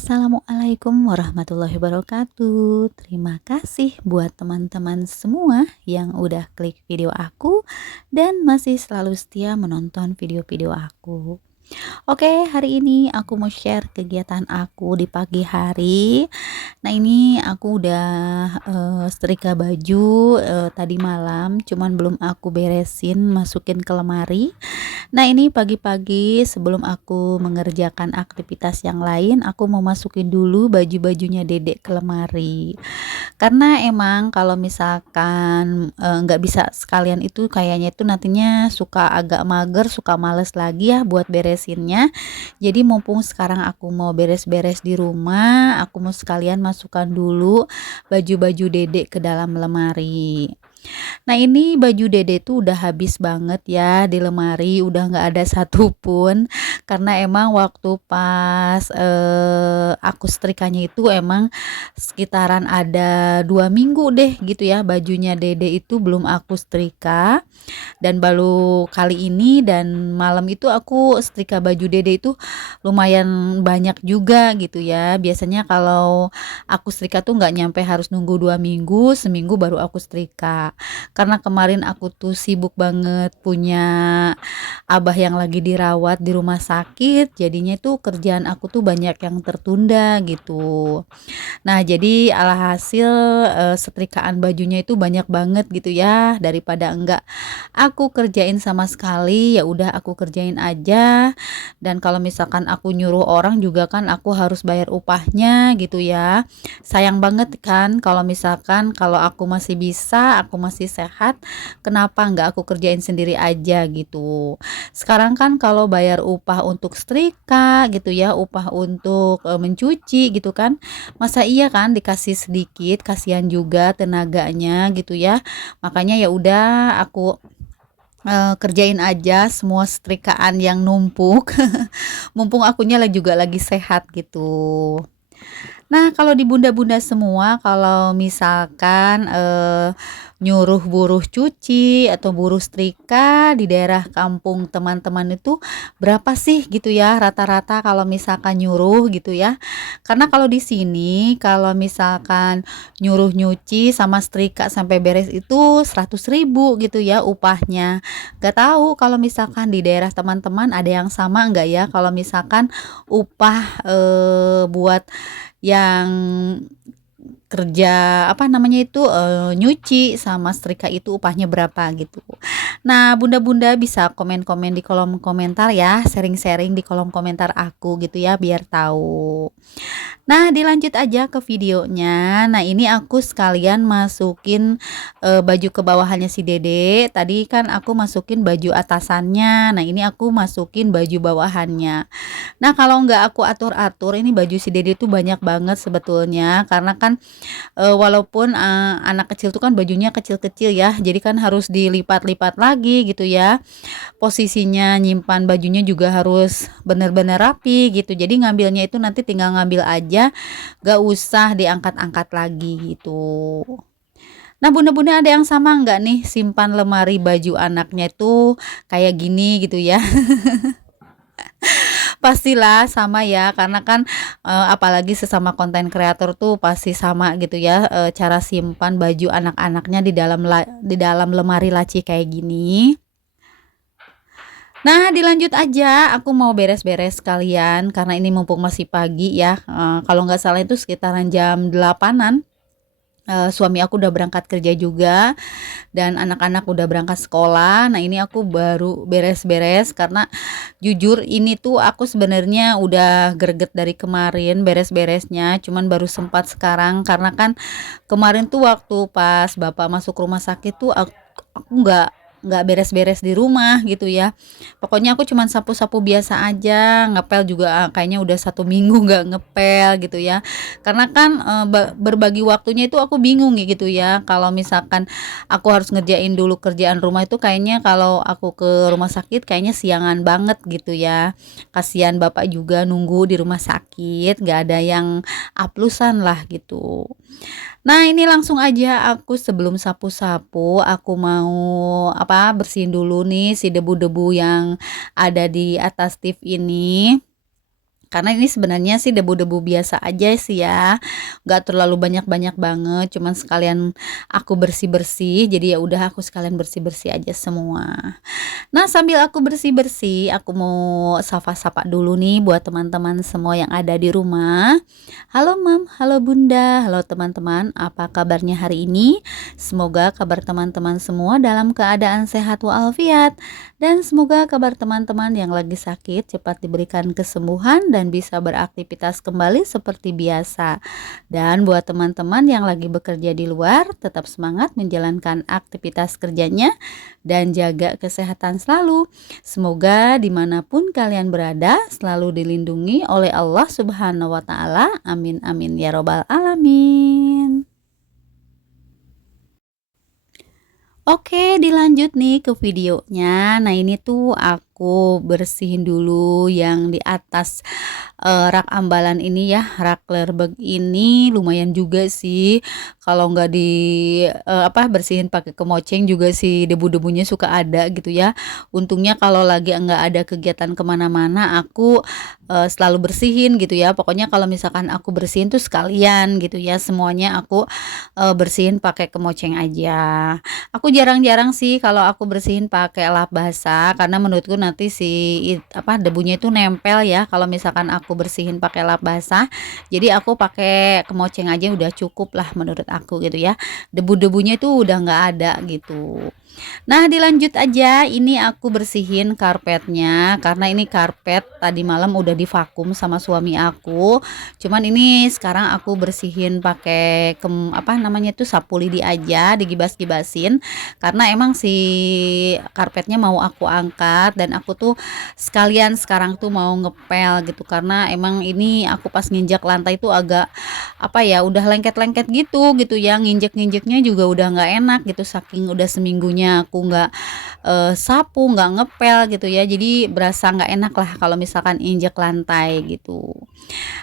Assalamualaikum warahmatullahi wabarakatuh. Terima kasih buat teman-teman semua yang udah klik video aku dan masih selalu setia menonton video-video aku. Oke, hari ini aku mau share kegiatan aku di pagi hari. Nah, ini aku udah, setrika baju, tadi malam, cuman belum aku beresin, masukin ke lemari. Nah, ini pagi-pagi sebelum aku mengerjakan aktivitas yang lain, aku mau masukin dulu baju-bajunya Dedek ke lemari. Karena emang kalau misalkan, nggak bisa sekalian itu kayaknya itu nantinya suka agak mager, suka males lagi ya buat beresinnya. Jadi mumpung sekarang aku mau beres-beres di rumah, aku mau sekalian masukkan dulu baju-baju Dedek ke dalam lemari. Nah, ini baju Dede tuh udah habis banget ya di lemari, udah nggak ada satupun karena emang waktu pas aku setrikanya itu emang sekitaran ada 2 minggu deh gitu ya, bajunya Dede itu belum aku setrika. Dan baru kali ini dan malam itu aku setrika baju Dede itu lumayan banyak juga gitu ya. Biasanya kalau aku setrika tuh nggak nyampe harus nunggu 2 minggu, seminggu baru aku setrika. Karena kemarin aku tuh sibuk banget punya abah yang lagi dirawat di rumah sakit, jadinya tuh kerjaan aku tuh banyak yang tertunda gitu. Nah, jadi alhasil, setrikaan bajunya itu banyak banget gitu ya, daripada enggak aku kerjain sama sekali, ya udah aku kerjain aja. Dan kalau misalkan aku nyuruh orang juga kan aku harus bayar upahnya gitu ya. Sayang banget kan kalau misalkan kalau aku masih bisa, aku masih sehat, kenapa enggak aku kerjain sendiri aja gitu. Sekarang kan kalau bayar upah untuk setrika gitu ya, upah untuk, mencuci gitu kan, masa iya kan dikasih sedikit, kasihan juga tenaganya gitu ya. Makanya ya udah aku, kerjain aja semua setrikaan yang numpuk, mumpung akunya juga lagi sehat gitu. Nah, kalau di bunda-bunda semua, kalau misalkan, nyuruh buruh cuci atau buruh setrika di daerah kampung teman-teman itu berapa sih gitu ya rata-rata kalau misalkan nyuruh gitu ya. Karena kalau di sini kalau misalkan nyuruh nyuci sama setrika sampai beres itu 100.000 gitu ya upahnya. Gak tahu kalau misalkan di daerah teman-teman ada yang sama enggak ya kalau misalkan upah, buat yang kerja apa namanya itu, nyuci sama setrika itu upahnya berapa gitu. Nah, bunda-bunda bisa komen-komen di kolom komentar ya, sharing-sharing di kolom komentar aku gitu ya biar tahu. Nah, dilanjut aja ke videonya. Nah, ini aku sekalian masukin, baju ke bawahannya si Dede. Tadi kan aku masukin baju atasannya. Nah, ini aku masukin baju bawahannya. Nah, kalau nggak aku atur-atur, ini baju si Dede tuh banyak banget sebetulnya. Karena kan, walaupun, anak kecil tuh kan bajunya kecil-kecil ya. Jadi kan harus dilipat-lipat lagi gitu ya. Posisinya nyimpan bajunya juga harus bener-bener rapi gitu. Jadi ngambilnya itu nanti tinggal ngambil aja, gak usah diangkat-angkat lagi gitu. Nah, bunda-bunda ada yang sama nggak nih simpan lemari baju anaknya itu kayak gini gitu ya? Pastilah sama ya karena kan, apalagi sesama konten kreator tuh pasti sama gitu ya, cara simpan baju anak-anaknya di dalam lemari laci kayak gini. Nah, dilanjut aja, aku mau beres-beres sekalian karena ini mumpung masih pagi ya, kalau nggak salah itu sekitaran jam 8.00-an, suami aku udah berangkat kerja juga dan anak-anak udah berangkat sekolah. Nah, ini aku baru beres-beres karena jujur ini tuh aku sebenarnya udah greget dari kemarin beres-beresnya, cuman baru sempat sekarang karena kan kemarin tuh waktu pas bapak masuk rumah sakit tuh aku nggak beres-beres di rumah gitu ya. Pokoknya aku cuman sapu-sapu biasa aja, ngepel juga kayaknya udah 1 minggu nggak ngepel gitu ya. Karena kan berbagi waktunya itu aku bingung gitu ya. Kalau misalkan aku harus ngerjain dulu kerjaan rumah itu kayaknya kalau aku ke rumah sakit kayaknya siangan banget gitu ya. Kasihan bapak juga nunggu di rumah sakit, nggak ada yang aplusan lah gitu. Nah, ini langsung aja aku sebelum sapu-sapu, aku mau bersihin dulu nih si debu-debu yang ada di atas tip ini. Karena ini sebenarnya sih debu-debu biasa aja sih ya, nggak terlalu banyak-banyak banget, cuman sekalian aku bersih-bersih, jadi ya udah aku sekalian bersih-bersih aja semua. Nah, sambil aku bersih-bersih, aku mau sapa-sapa dulu nih buat teman-teman semua yang ada di rumah. Halo Mam, halo Bunda, halo teman-teman, apa kabarnya hari ini? Semoga kabar teman-teman semua dalam keadaan sehat walafiat. Dan semoga kabar teman-teman yang lagi sakit cepat diberikan kesembuhan dan bisa beraktivitas kembali seperti biasa. Dan buat teman-teman yang lagi bekerja di luar, tetap semangat menjalankan aktivitas kerjanya dan jaga kesehatan selalu. Semoga dimanapun kalian berada selalu dilindungi oleh Allah Subhanahu wa Ta'ala. Amin, amin ya Robbal 'Alamin. Oke, dilanjut nih ke videonya. Nah, ini tuh aku bersihin dulu yang di atas rak ambalan ini ya, rak clearbag ini lumayan juga sih. Kalau nggak bersihin pakai kemoceng juga sih debu-debunya suka ada gitu ya. Untungnya kalau lagi nggak ada kegiatan kemana-mana, aku selalu bersihin gitu ya. Pokoknya kalau misalkan aku bersihin tuh sekalian gitu ya, semuanya aku bersihin pakai kemoceng aja. Aku jarang-jarang sih kalau aku bersihin pakai lap basah, karena menurutku nanti debunya itu nempel ya kalau misalkan aku bersihin pakai lap basah. Jadi aku pakai kemoceng aja udah cukup lah menurut aku gitu ya. Debu-debunya itu udah nggak ada gitu. Nah, dilanjut aja, ini aku bersihin karpetnya karena ini karpet tadi malam udah divakum sama suami aku. Cuman ini sekarang aku bersihin pakai sapu lidi aja, digibas-gibasin karena emang si karpetnya mau aku angkat dan aku tuh sekalian sekarang tuh mau ngepel gitu karena emang ini aku pas nginjak lantai tuh agak udah lengket-lengket gitu ya, nginjek-nginjeknya juga udah nggak enak gitu saking udah seminggunya aku nggak sapu, nggak ngepel gitu ya, jadi berasa nggak enak lah kalau misalkan injek lantai gitu.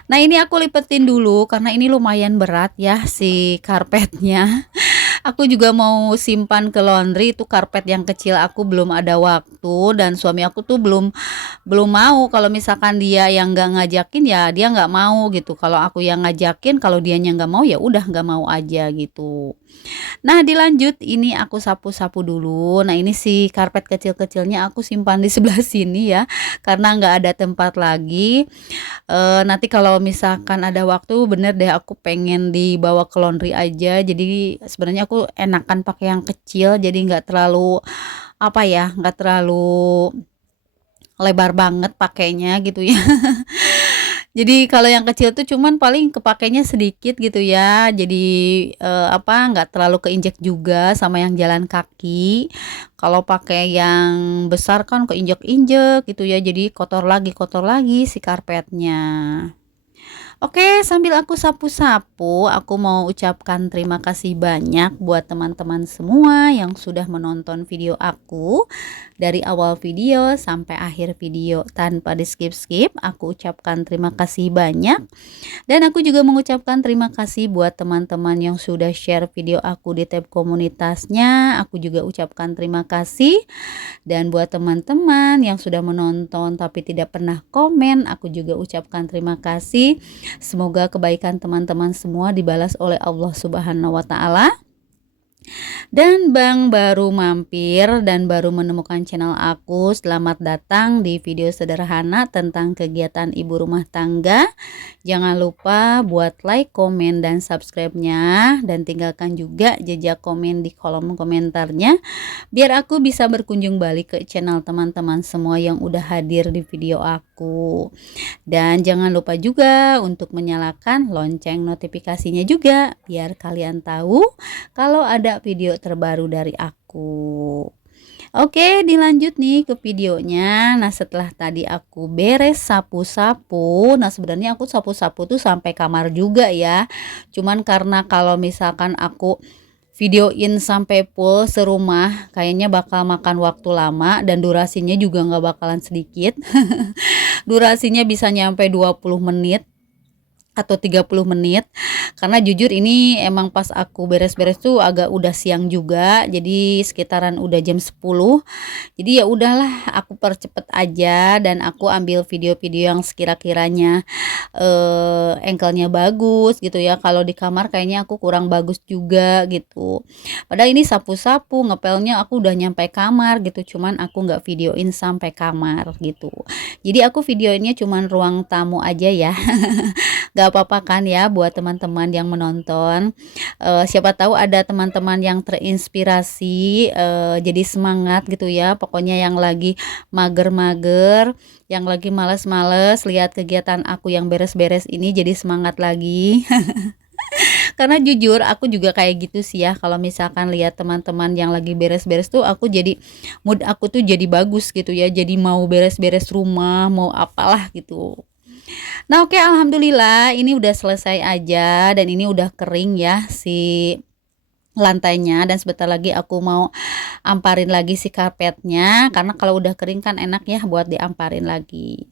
Nah, ini aku lipetin dulu karena ini lumayan berat ya si karpetnya. Aku juga mau simpan ke laundry, itu karpet yang kecil aku belum ada waktu dan suami aku tuh belum belum mau kalau misalkan dia yang nggak ngajakin ya dia nggak mau gitu. Kalau aku yang ngajakin, kalau dianya nggak mau ya udah nggak mau aja gitu. Nah, dilanjut ini aku sapu-sapu dulu. Nah, ini si karpet kecil-kecilnya aku simpan di sebelah sini ya karena nggak ada tempat lagi. Nanti kalau misalkan ada waktu bener deh aku pengen dibawa ke laundry aja. Jadi sebenarnya aku enakan pakai yang kecil jadi nggak terlalu lebar banget pakainya gitu ya. Jadi kalau yang kecil tuh cuman paling kepakainya sedikit gitu ya. Jadi nggak terlalu keinjek juga sama yang jalan kaki. Kalau pakai yang besar kan keinjek-injek gitu ya. Jadi kotor lagi si karpetnya. Oke, sambil aku sapu-sapu, aku mau ucapkan terima kasih banyak buat teman-teman semua yang sudah menonton video aku dari awal video sampai akhir video tanpa di skip-skip. Aku ucapkan terima kasih banyak. Dan aku juga mengucapkan terima kasih buat teman-teman yang sudah share video aku di tab komunitasnya. Aku juga ucapkan terima kasih. Dan buat teman-teman yang sudah menonton tapi tidak pernah komen, aku juga ucapkan terima kasih. Semoga kebaikan teman-teman semua dibalas oleh Allah Subhanahu wa Ta'ala. Dan Bang baru mampir dan baru menemukan channel aku, selamat datang di video sederhana tentang kegiatan ibu rumah tangga. Jangan lupa buat like, komen, dan subscribe-nya, dan tinggalkan juga jejak komen di kolom komentarnya biar aku bisa berkunjung balik ke channel teman-teman semua yang udah hadir di video aku. Dan jangan lupa juga untuk menyalakan lonceng notifikasinya juga biar kalian tahu kalau ada video terbaru dari aku. Oke, dilanjut nih ke videonya. Nah, setelah tadi aku beres sapu-sapu, nah sebenarnya aku sapu-sapu tuh sampai kamar juga ya. Cuman karena kalau misalkan aku videoin sampai full serumah, kayaknya bakal makan waktu lama dan durasinya juga nggak bakalan sedikit. Durasinya bisa nyampe 20 menit. atau 30 menit. Karena jujur ini emang pas aku beres-beres tuh agak udah siang juga, jadi sekitaran udah jam 10. Jadi ya udahlah aku percepet aja dan aku ambil video-video yang sekira-kiranya angle-nya bagus gitu ya. Kalau di kamar kayaknya aku kurang bagus juga gitu. Padahal ini sapu-sapu, ngepelnya aku udah nyampe kamar gitu, cuman aku nggak videoin sampai kamar gitu. Jadi aku videoinnya cuman ruang tamu aja ya. Nggak apa-apa kan ya buat teman-teman yang menonton. Siapa tahu ada teman-teman yang terinspirasi, jadi semangat gitu ya. Pokoknya yang lagi mager-mager, yang lagi males-males lihat kegiatan aku yang beres-beres ini jadi semangat lagi. Karena jujur aku juga kayak gitu sih ya, kalau misalkan lihat teman-teman yang lagi beres-beres tuh aku jadi mood aku tuh jadi bagus gitu ya, jadi mau beres-beres rumah, mau apalah gitu. Nah, oke, alhamdulillah ini udah selesai aja dan ini udah kering ya si lantainya, dan sebentar lagi aku mau amparin lagi si karpetnya karena kalau udah kering kan enak ya buat diamparin lagi.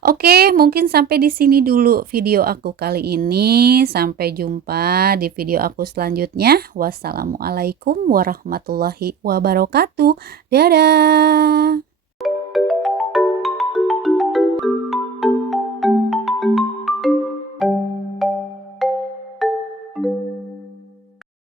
Oke, mungkin sampai di sini dulu video aku kali ini. Sampai jumpa di video aku selanjutnya. Wassalamualaikum warahmatullahi wabarakatuh. Dadah.